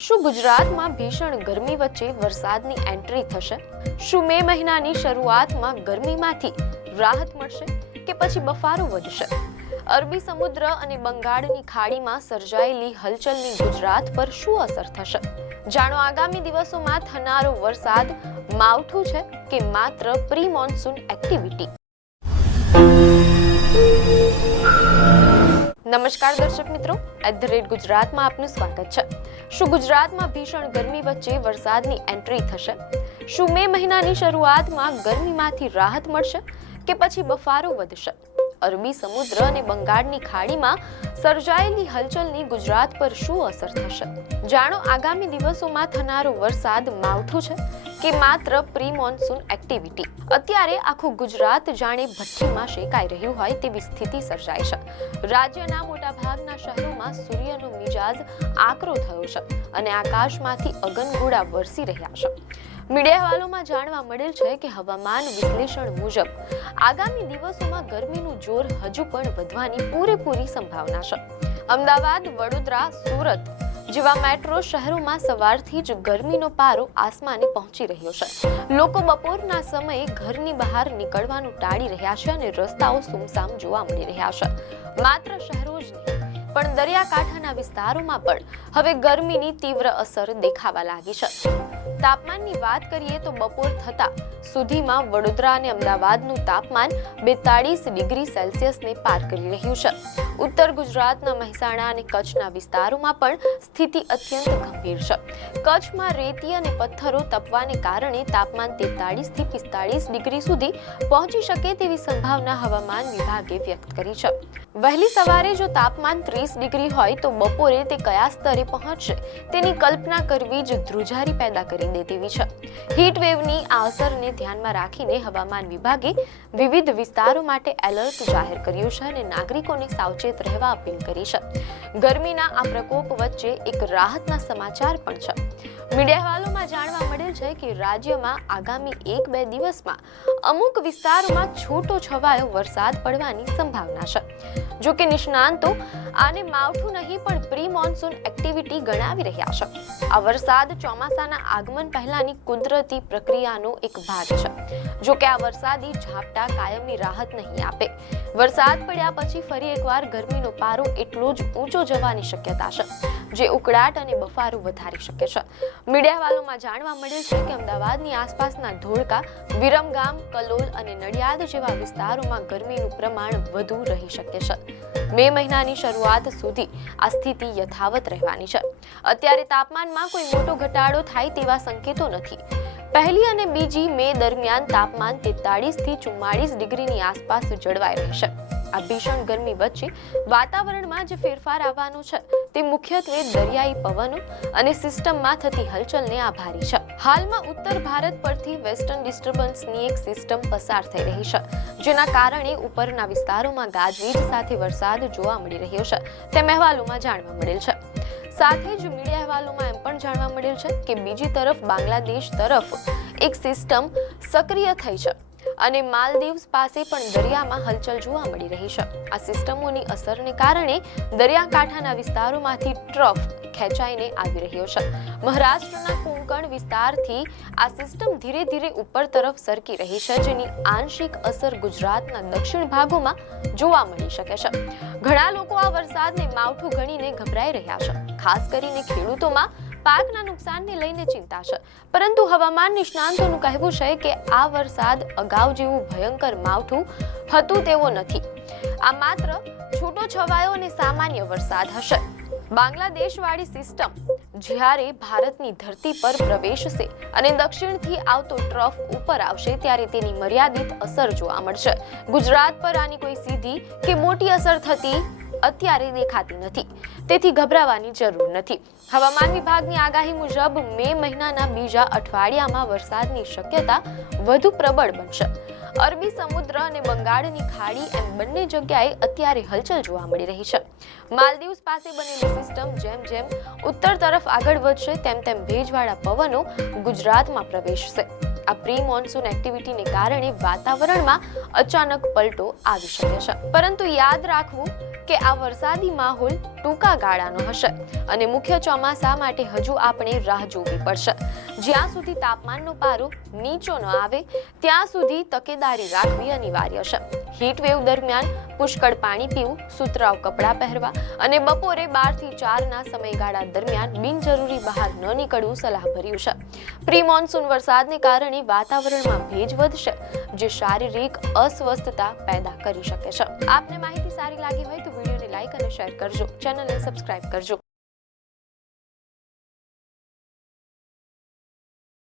શું ગુજરાતમાં ભીષણ ગરમી વચ્ચે વરસાદની એન્ટ્રી થશે? શું મે મહિનાની શરૂઆતમાં ગરમીમાંથી રાહત મળશે કે પછી બફારો વધશે? અરબી સમુદ્ર અને બંગાળની ખાડીમાં સર્જાયેલી હલચલની ગુજરાત પર શું અસર થશે? જાણો આગામી દિવસોમાં થનારો વરસાદ માવઠું છે કે માત્ર પ્રી મોન્સૂન એક્ટિવિટી? નમસ્કાર દર્શક મિત્રો, @ગુજરાતમાં આપનું સ્વાગત છે. શું ગુજરાતમાં ભીષણ ગરમી વચ્ચે વરસાદની એન્ટ્રી થશે? શું મે મહિનાની શરૂઆતમાં ગરમીમાંથી રાહત મળશે કે પછી બફારો વધશે? અરબી સમુદ્ર અને બંગાળની ખાડીમાં સર્જાયેલી હલચલની ગુજરાત પર શું અસર થશે? જાણો આગામી દિવસોમાં થનારો વરસાદ માવઠું છે કે માત્ર પ્રી મોન્સૂન એક્ટિવિટી? અત્યારે આખું ગુજરાત જાણે ભઠ્ઠીમાં શેકાઈ રહ્યું હોય તેવી સ્થિતિ સર્જાય છે. રાજ્યના મોટાભાગના શહેરોમાં સૂર્યનો મિજાજ આકરો થયો છે અને આકાશમાંથી અગનગોળા વરસી રહ્યા છે. મીડિયા અહેવાલોમાં જાણવા મળેલ છે કે હવામાન વિશ્લેષણ મુજબ આગામી દિવસોમાં ગરમીનું જોર હજુ પણ વધવાની પૂરેપૂરી સંભાવના છે. અમદાવાદ, વડોદરા, સુરત જેવા મેટ્રો શહેરોમાં સવારથી જ ગરમીનો પારો આસમાને પહોંચી રહ્યો છે. લોકો બપોરના સમયે ઘરની બહાર નીકળવાનું ટાળી રહ્યા છે અને રસ્તાઓ સુમસામ જોવા મળી રહ્યા છે. માત્ર શહેરો જ નહીં પણ દરિયાકાંઠાના વિસ્તારોમાં પણ હવે ગરમીની તીવ્ર અસર દેખાવા લાગી છે. તાપમાનની વાત કરીએ તો બપોર થતા સુધીમાં વડોદરા અને અમદાવાદનું તાપમાન 42 ડિગ્રી સેલ્સિયસને પાર કરી રહ્યું છે. ઉત્તર ગુજરાતના મહેસાણા અને કચ્છના વિસ્તારોમાં પણ સ્થિતિ અત્યંત ગંભીર છે. કચ્છમાં રેતી અને પથ્થરો તપવાને કારણે તાપમાન 43 થી 45 ડિગ્રી સુધી પહોંચી શકે તેવી સંભાવના હવામાન વિભાગે વ્યક્ત કરી છે. વહેલી સવારે જો તાપમાન 30 ડિગ્રી હોય તો બપોરે તે કયા સ્તરે પહોંચશે તેની કલ્પના કરવી જ ધ્રુજારી પેદા કરી દે તેવી છે. હીટ વેવની આ અસરને ધ્યાનમાં રાખીને હવામાન વિભાગે વિવિધ વિસ્તારો માટે એલર્ટ જાહેર કર્યું છે અને નાગરિકોને સાવચેત રહેવા અપીલ કરી છે. ગરમીના આ પ્રકોપ વચ્ચે એક રાહતના સમાચાર પણ છે. મીડિયા અહેવાલોમાં જાણવા મળેલ છે કે રાજ્યમાં આગામી 1-2 દિવસમાં અમુક વિસ્તારોમાં છૂટો છવાયો વરસાદ પડવાની સંભાવના છે. જો કે નિષ્ણાંતો આને માવઠું નહીં પણ પ્રી મોન્સૂન એક્ટિવિટી ગણાવી રહ્યા છે. આ વરસાદ ચોમાસાના આગમન પહેલાની કુદરતી પ્રક્રિયાનો એક ભાગ છે. જો કે આ વરસાદી ઝાપટા કાયમી રાહત નહીં આપે. વરસાદ પડ્યા પછી ફરી એકવાર ગરમીનો પારો એટલો જ ઊંચો જવાની શક્યતા છે, જે ઉકળાટ અને બફારો વધારી શકે છે. મીડિયા અહેવાલોમાં જાણવા મળેલ છે કે અમદાવાદની આસપાસના ધોળકા, વિરમગામ, કલોલ અને નડિયાદ જેવા વિસ્તારોમાં ગરમીનું પ્રમાણ વધુ રહી શકે છે. મે મહિનાની શરૂઆત સુધી આ સ્થિતિ યથાવત રહેવાની છે. અત્યારે તાપમાનમાં કોઈ મોટો ઘટાડો થાય તેવા સંકેતો નથી. પહેલી અને બીજી મે દરમિયાન તાપમાન 43 થી 44 ડિગ્રીની આસપાસ જળવાઈ રહેશે. આ ભીષણ ગરમી વચ્ચે વાતાવરણમાં જે ફેરફાર આવવાનો છે તે મુખ્યત્વે દરિયાઈ પવનો અને સિસ્ટમમાં થતી હલચલને આભારી છે. હાલમાં ઉત્તર ભારત પરથી વેસ્ટર્ન ડિસ્ટર્બન્સની એક સિસ્ટમ પસાર થઈ રહી છે, જેના કારણે ઉપરના વિસ્તારોમાં ગાજવીજ સાથે વરસાદ જોવા મળી રહ્યો છે તેમ અહેવાલોમાં જાણવા મળેલ છે. સાથે જ મીડિયા અહેવાલોમાં એમ પણ જાણવા મળેલ છે કે બીજી તરફ બાંગ્લાદેશ તરફ એક સિસ્ટમ સક્રિય થઈ છે અને માલદીવ્સ પાસે પણ દરિયામાં હલચલ જોવા મળી રહી છે. આ સિસ્ટમોની અસરને કારણે દરિયાકાંઠાના વિસ્તારોમાંથી ટ્રફ ખેંચાઈને આવી રહ્યો છે. મહારાષ્ટ્રના કોંકણ વિસ્તારથી આ સિસ્ટમ ધીરે ધીરે ઉપર તરફ સરકી રહી છે, જેની આંશિક અસર ગુજરાતના દક્ષિણ ભાગોમાં જોવા મળી શકે છે. ઘણા લોકો આ વરસાદને માવઠું ગણીને ગભરાઈ રહ્યા છે. ખાસ કરીને ખેડૂતોમાં પાકના નુકસાનને લઈને ચિંતા છે, પરંતુ હવામાન નિષ્ણાંતોનું કહેવું છે કે આ વરસાદ અગાઉ જેવું ભયંકર માવઠું હતું તેવો નથી. આ માત્ર છૂટો છવાયો અને સામાન્ય વરસાદ હશે. બાંગ્લાદેશવાળી સિસ્ટમ જ્યારે ભારતની ધરતી પર પ્રવેશશે અને દક્ષિણથી આવતો ટ્રફ ઉપર આવશે ત્યારે તેની મર્યાદિત અસર જોવા મળશે. ગુજરાત પર આની કોઈ સીધી કે મોટી અસર થતી અત્યારે દેખાતી નથી, તેથી ગભરાવાની જરૂર નથી. હવામાન વિભાગની આગાહી મુજબ મે મહિનાના બીજા અઠવાડિયામાં વરસાદની શક્યતા વધુ પ્રબળ બનશે. અરબી સમુદ્ર અને બંગાળની ખાડી એમ બંને જગ્યાએ અત્યારે હલચલ જોવા મળી રહી છે. માલદીવ્સ પાસે બનેલી સિસ્ટમ જેમ જેમ ઉત્તર તરફ આગળ વધશે તેમ તેમ ભેજવાળા પવનો ગુજરાતમાં પ્રવેશશે. આ પ્રી મોન્સૂન એક્ટિવિટીને કારણે વાતાવરણમાં અચાનક પલટો આવી શકે છે, પરંતુ યાદ રાખવું કે આ વરસાદી માહોલ ટૂંકા ગાળાનો હશે અને મુખ્ય ચોમાસા માટે હજુ આપણે રાહ જોવી પડશે. જ્યાં સુધી તાપમાનનો પારો નીચો ન આવે ત્યાં સુધી તકેદારી રાખવી અનિવાર્ય છે. હીટ વેવ દરમિયાન પુષ્કળ પાણી પીવું, સુતરાઉ કપડાં પહેરવા અને બપોરે 12 થી 4 ના સમયગાળા દરમિયાન બિનજરૂરી બહાર ન નીકળવું સલાહભર્યું છે. પ્રી મોન્સૂન વરસાદને કારણે વાતાવરણમાં ભેજ વધશે, જે શારીરિક અસ્વસ્થતા પેદા કરી શકે છે. આપને માહિતી સારી લાગી હોય તો વિડીયોને લાઈક અને શેર કરજો, ચેનલને સબસ્ક્રાઇબ કરજો.